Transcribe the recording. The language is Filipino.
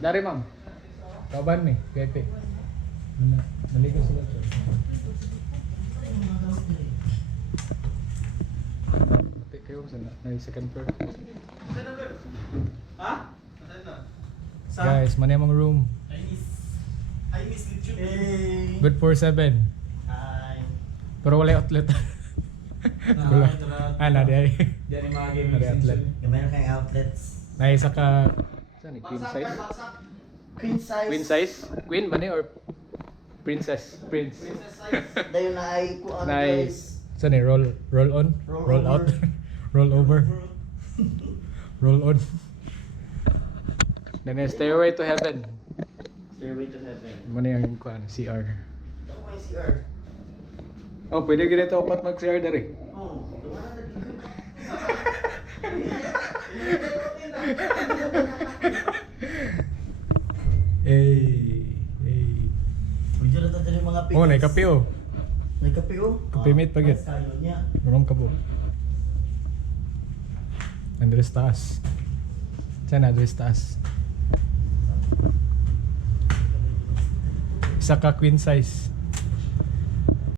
Dari ma'am. Kaban ni, Pepe. Naligo sila siya. Pati kayo na second floor. Ha? Guys, mani among room. I miss YouTube. Hey. Good for 7. Hi. Pero wala outlet. Wala. Na di ay. Diyan yung mga gaming May outlet. Yung meron kayong outlets. Na isa ka saan ni queen size? Queen size. Queen size? Queen ba ni or princess? Prince. Princess size. Dayon na ay kuan Nice. guys. saan ni roll on, roll out, over. roll over, roll on. Then stairway to heaven. Stairway to heaven. Mani ang kuan CR. Ito may CR. Oh, pwede ganito apat mag-CR dari. Oh, wala na dito. Hey. Pwede na tayo yung mga Oh, nay kape oh. May kape oh. Kape mate pagit. Kayo niya. Rom ka po. Andres taas. Saan Andres taas? Isa ka queen size.